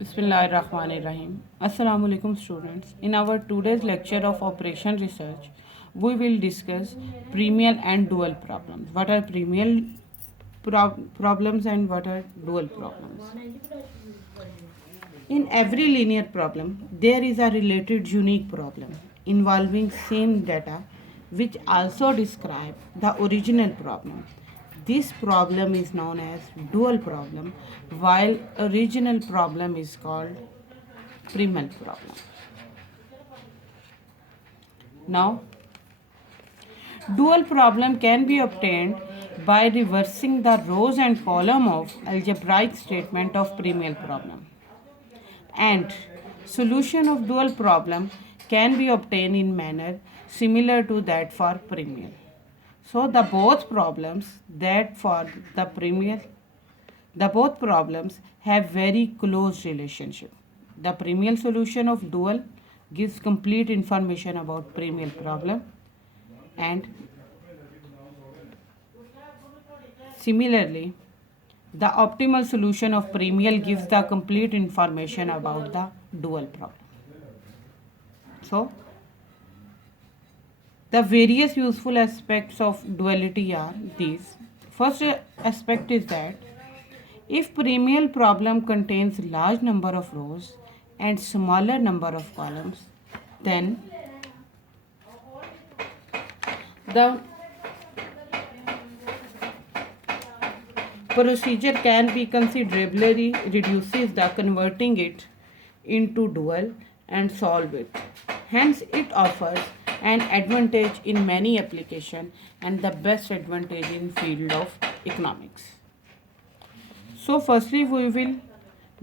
Bismillahirrahmanirrahim. Assalamu alaikum students. In our today's lecture of operation research, we will discuss premial and dual problems. What are premial problems and what are dual problems? In every linear problem, there is a related unique problem involving same data which also describe the original problem. This problem is known as dual problem while original problem is called primal problem. Now, dual problem can be obtained by reversing the rows and column of algebraic statement of primal problem. And solution of dual problem can be obtained in manner similar to that for primal. So the both problems that for the both problems have very close relationship. The primal solution of dual gives complete information about primal problem, and similarly the optimal solution of primal gives the complete information about the dual problem. So the various useful aspects of duality are these. First aspect is that if primal problem contains large number of rows and smaller number of columns, then the procedure can be considerably reduces the converting it into dual and solve it. Hence, it offers an advantage in many applications and the best advantage in field of economics. So, firstly, we will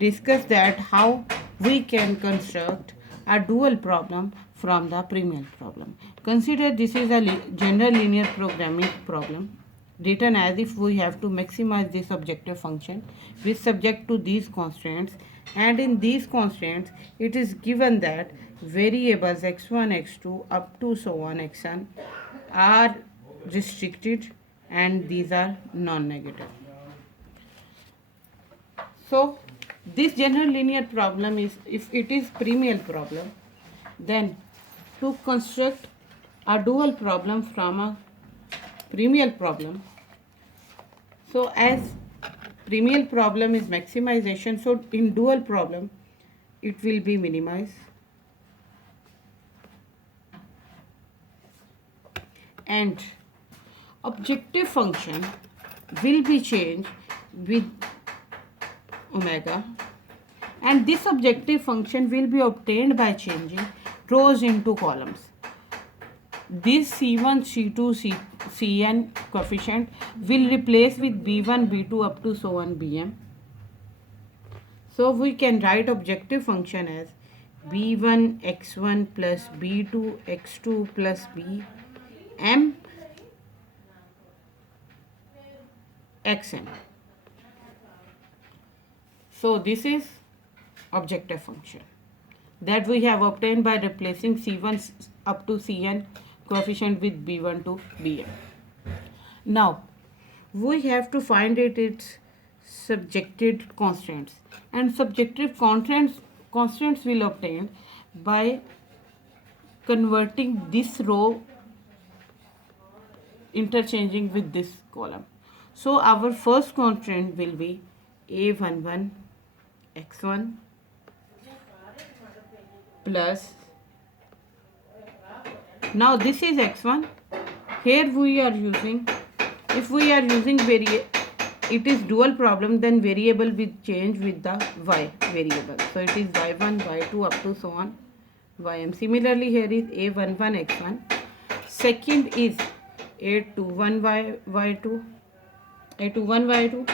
discuss that how we can construct a dual problem from the primal problem. Consider this is a general linear programming problem written as if we have to maximize this objective function which subject to these constraints, and in these constraints it is given that variables x1 x2 up to so on xn are restricted and these are non-negative. So this general linear problem is, if it is primal problem, then to construct a dual problem from a primal problem, so as primal problem is maximization, so in dual problem it will be minimized, and objective function will be changed with omega, and this objective function will be obtained by changing rows into columns. This C1, C2, Cn coefficient will replace with B1, B2 up to so on Bm. So we can write objective function as B1 x1 plus B2 x2 plus Bm xn. So this is objective function that we have obtained by replacing C1 up to Cn coefficient with B1 to Bm. Now we have to find its subjective constants, and subjective constants will obtain by converting this row interchanging with this column. So our first constant will be a11 x1 plus, now this is x1, here we are using, if we are using it is dual problem, then variable will change with the y variable, so it is y1 y2 up to so on ym. Similarly here is a11 x1, second is a21 y2 a21 y2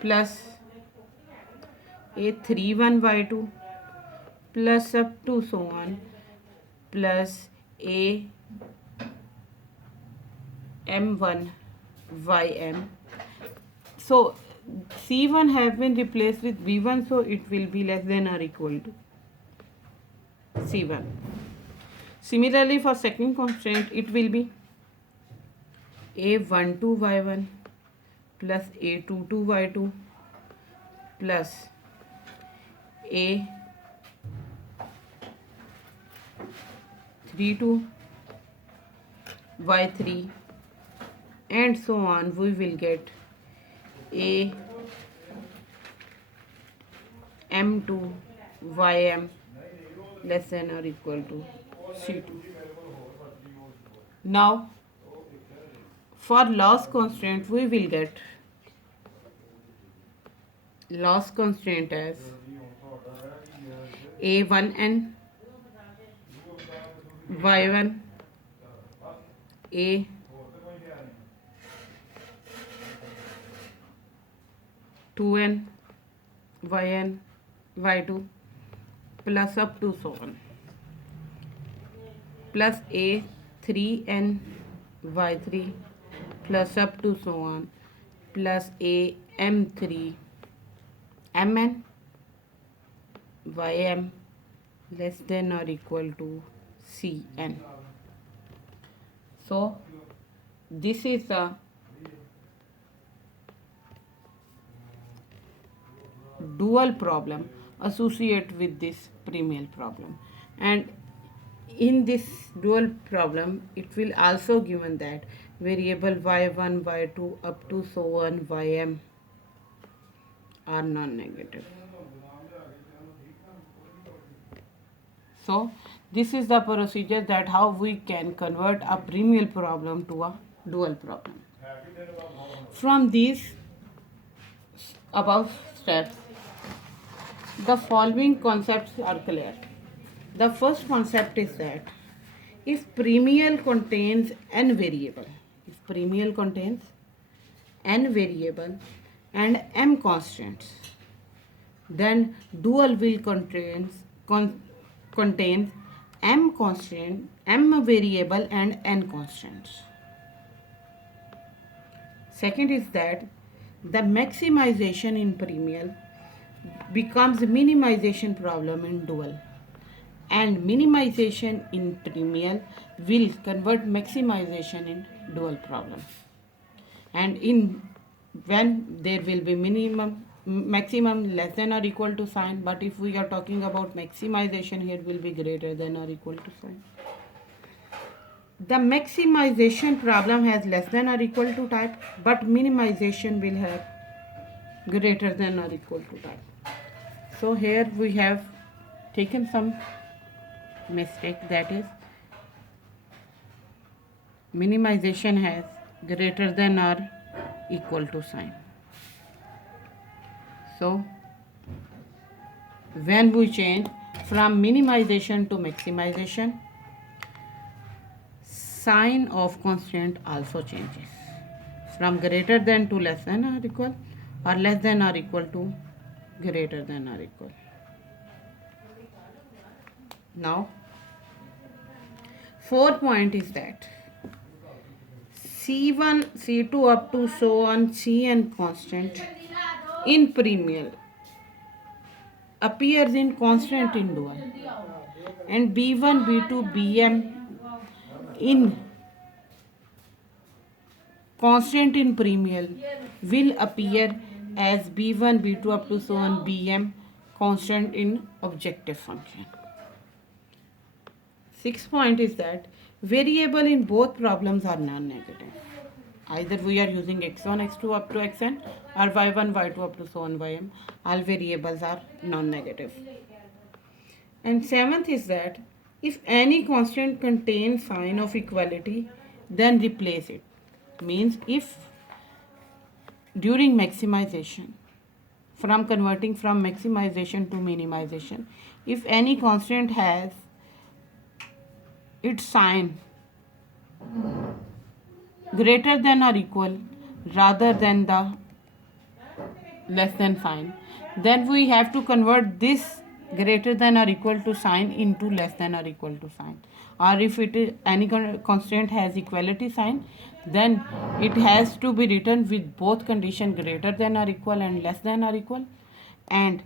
plus a31 y2 plus up to so on plus a m1 ym. So C1 have been replaced with B1, so it will be less than or equal to C1. Similarly for second constraint it will be a12 y1 plus a22 y2 plus a 3 to y3 and so on, we will get a m2 ym less than or equal to c2. Now for loss constraint we will get loss constraint as a1n y1 a 2n yn y2 plus up to so on plus a 3n y3 plus up to so on plus a m3 mn ym less than or equal to cn. So this is the dual problem associated with this premial problem, and in this dual problem it will also given that variable y1 y2 up to so on ym are non-negative. So this is the procedure that how we can convert a premial problem to a dual problem. From these above steps, the following concepts are clear. The first concept is that if premial contains n variable, and m constants, then dual will contains m constant, m variable and n constants. Second is that the maximization in premial becomes minimization problem in dual, and minimization in premial will convert maximization in dual problem. And in when there will be maximum less than or equal to sign, but if we are talking about maximization, here will be greater than or equal to sign. The maximization problem has less than or equal to type, but minimization will have greater than or equal to type. So here we have taken some mistake, that is minimization has greater than or equal to sign. So when we change from minimization to maximization, sign of constant also changes from greater than to less than or equal, or less than or equal to greater than or equal. Now 4th point is that C1, C2 up to so on Cn constant in premial appears in constant in dual, and B1, B2, Bm in constant in premial will appear as B1, B2 up to so on Bm constant in objective function. 6th point is that variable in both problems are non-negative. Either we are using x1, x2 up to xn, or y1, y2 up to so on ym. All variables are non-negative. And 7th is that if any constant contains sign of equality, then replace it. Means if during maximization, from converting from maximization to minimization, if any constant has its sign greater than or equal rather than the less than sign, then we have to convert this greater than or equal to sign into less than or equal to sign. Or if it is any constant has equality sign, then it has to be written with both condition greater than or equal and less than or equal, and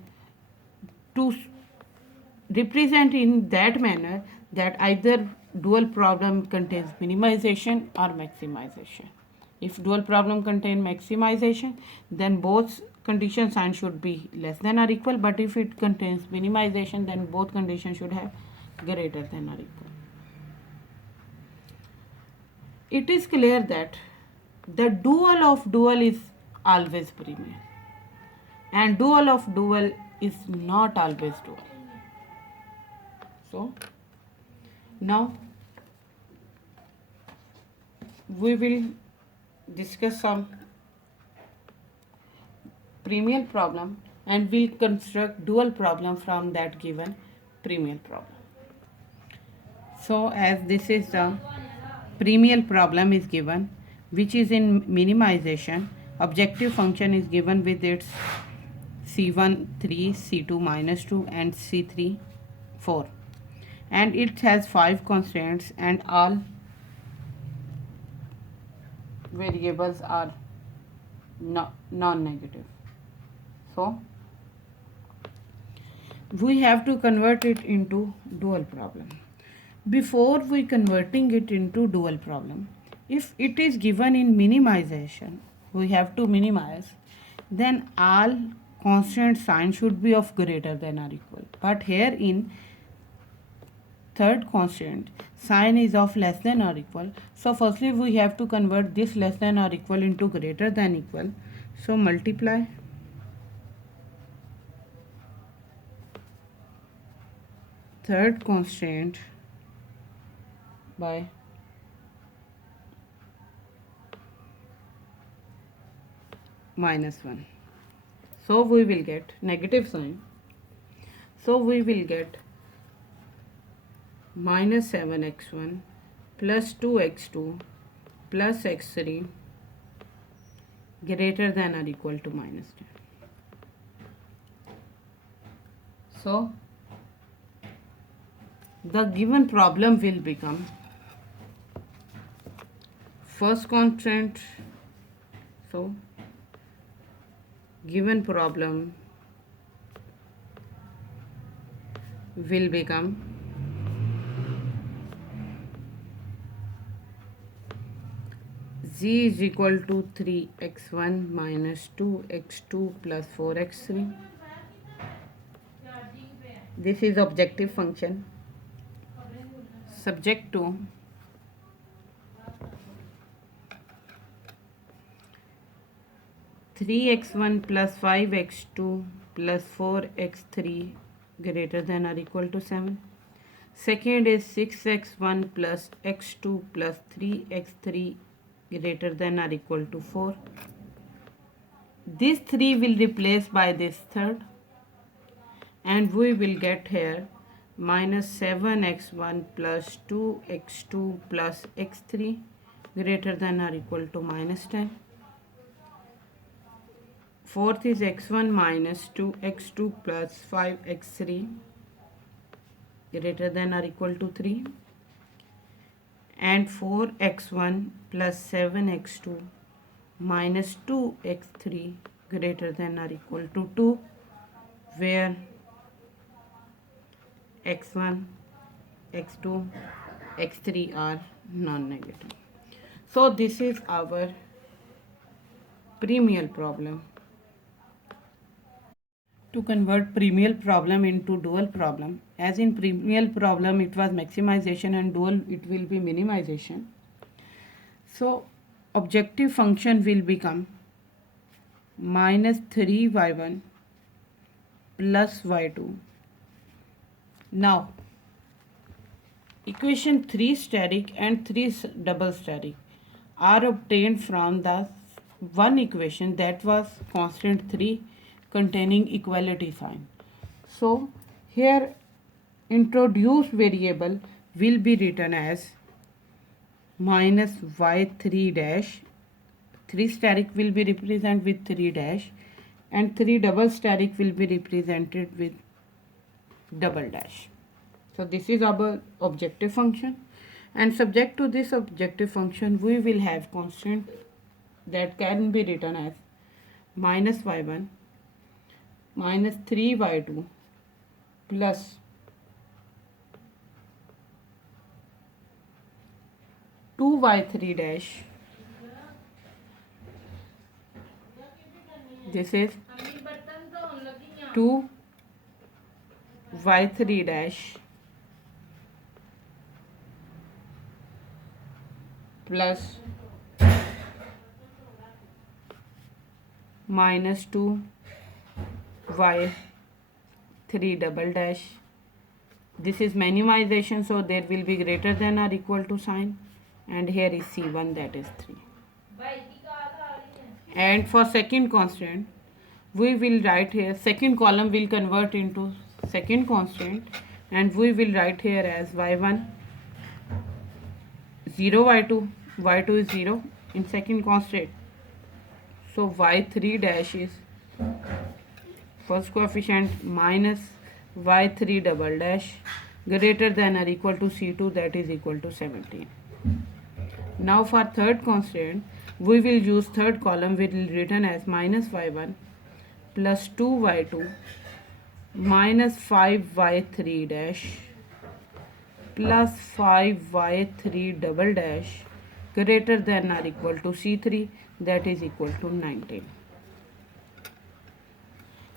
to represent in that manner that either dual problem contains minimization or maximization. If dual problem contains maximization, then both condition sign should be less than or equal, but if it contains minimization, then both conditions should have greater than or equal. It is clear that the dual of dual is always premier, and dual of dual is not always dual. So now we will discuss some premier problem and we'll construct dual problem from that given premier problem. So as this is the premier problem is given, which is in minimization, objective function is given with its c1 3, c2 minus 2 and c3 4, and it has 5 constraints and all variables are non-negative. So we have to convert it into dual problem. Before we converting it into dual problem, if it is given in minimization, we have to minimize, then all constant sign should be of greater than or equal. But here in third constant, sign is of less than or equal. So firstly we have to convert this less than or equal into greater than equal. So multiply third constant by -1. So we will get negative sign. So we will get minus 7x1 plus 2x2 plus x3 greater than or equal to -10. So the given problem will become first constant. So given problem will become z is equal to 3x1 minus 2x2 plus 4x3. This is objective function subject to three x1 plus 5x2 plus 4x3 greater than or equal to 7. Second is 6x1 plus x2 plus 3x3 greater than or equal to 4. This 3 will replace by this third, and we will get here minus 7x1 plus 2x2 plus x3 greater than or equal to -10. Fourth is x1 minus 2x2 plus 5x3 greater than or equal to 3, and 4x1 plus 7x2 minus 2x3 greater than or equal to 2, where x1, x2, x3 are non-negative. So this is our premier problem. To convert premier problem into dual problem, as in premier problem it was maximization and dual it will be minimization. So objective function will become minus 3y1 plus y2. Now equation 3 static and 3 double static are obtained from the one equation that was constant 3 containing equality sign. So here introduced variable will be written as minus y3 dash. 3 static will be represented with 3 dash, and 3 double static will be represented with double dash. So this is our objective function, and subject to this objective function we will have constant that can be written as minus y1 minus 3y2 plus 2y3 dash This is 2y3 dash plus minus 2y3 double dash. This is minimization, so there will be greater than or equal to sign, and here is C1, that is 3. And for second constant, we will write here, second column will convert into second constant, and we will write here as y1 0, y2 is 0 in second constant. So y3 dash is first coefficient minus y3 double dash greater than or equal to C2, that is equal to 17. Now for third constant, we will use third column, we will written as minus y1 plus 2y2 minus 5y3 dash plus 5y3 double dash greater than or equal to C3, that is equal to 19.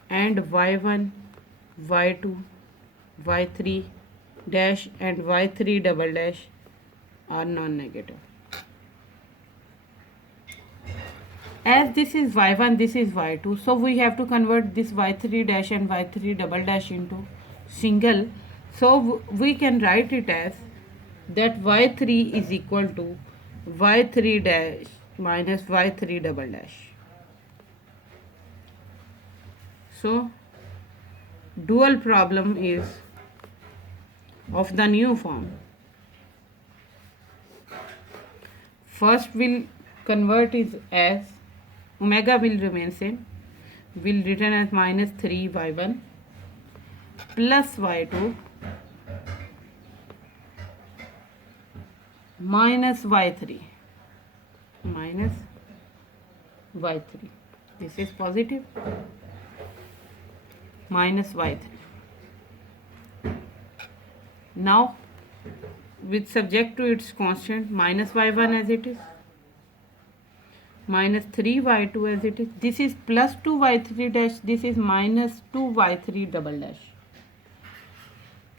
And y1, y2, y3 dash and y3 double dash are non-negative. As this is y1, this is y2, so we have to convert this y3 dash and y3 double dash into single. So we can write it as that y3 is equal to y3 dash minus y3 double dash. So dual problem is of the new form. First will convert is as omega will remain same, will written as minus 3y1 plus y2 minus y3 minus y3. This is positive, minus y3. Now with subject to its constant, minus y1 as it is, minus 3y2 as it is. This is plus 2y3 dash, this is minus 2y3 double dash.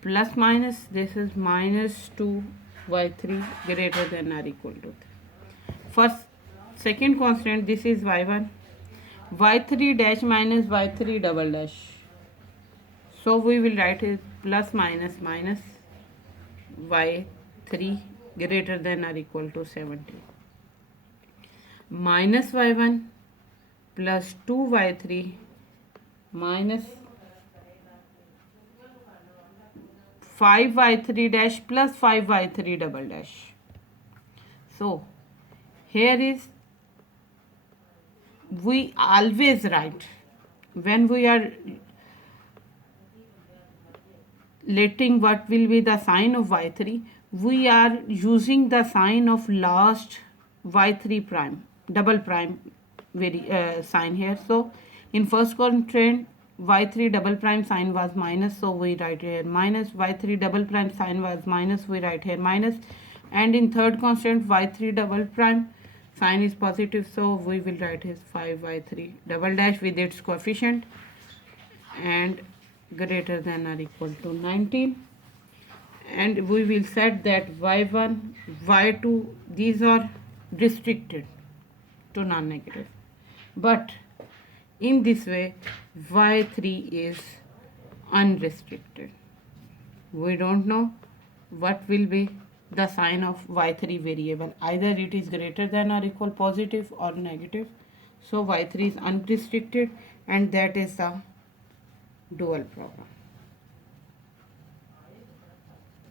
Plus minus, this is minus 2y3 greater than or equal to 3. First, second constant, this is y1, y3 dash minus y3 double dash. So we will write it plus minus minus y3 greater than or equal to 70. Minus y1 plus 2y3 minus 5y3 dash plus 5y3 double dash. So here is, we always write when we are letting what will be the sign of y3, we are using the sign of last y3 prime double prime sign here. So in first constraint, y3 double prime sign was minus, so we write here minus. Y3 double prime sign was minus, we write here minus. And in third constant, y3 double prime sign is positive, so we will write his 5y3 double dash with its coefficient and greater than or equal to 19. And we will set that y1, y2, these are restricted to non-negative, but in this way y3 is unrestricted. We don't know what will be the sign of y3 variable, either it is greater than or equal positive or negative. So y3 is unrestricted, and that is the dual problem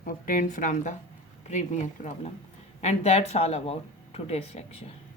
obtained from the previous problem. And that's all about today's lecture.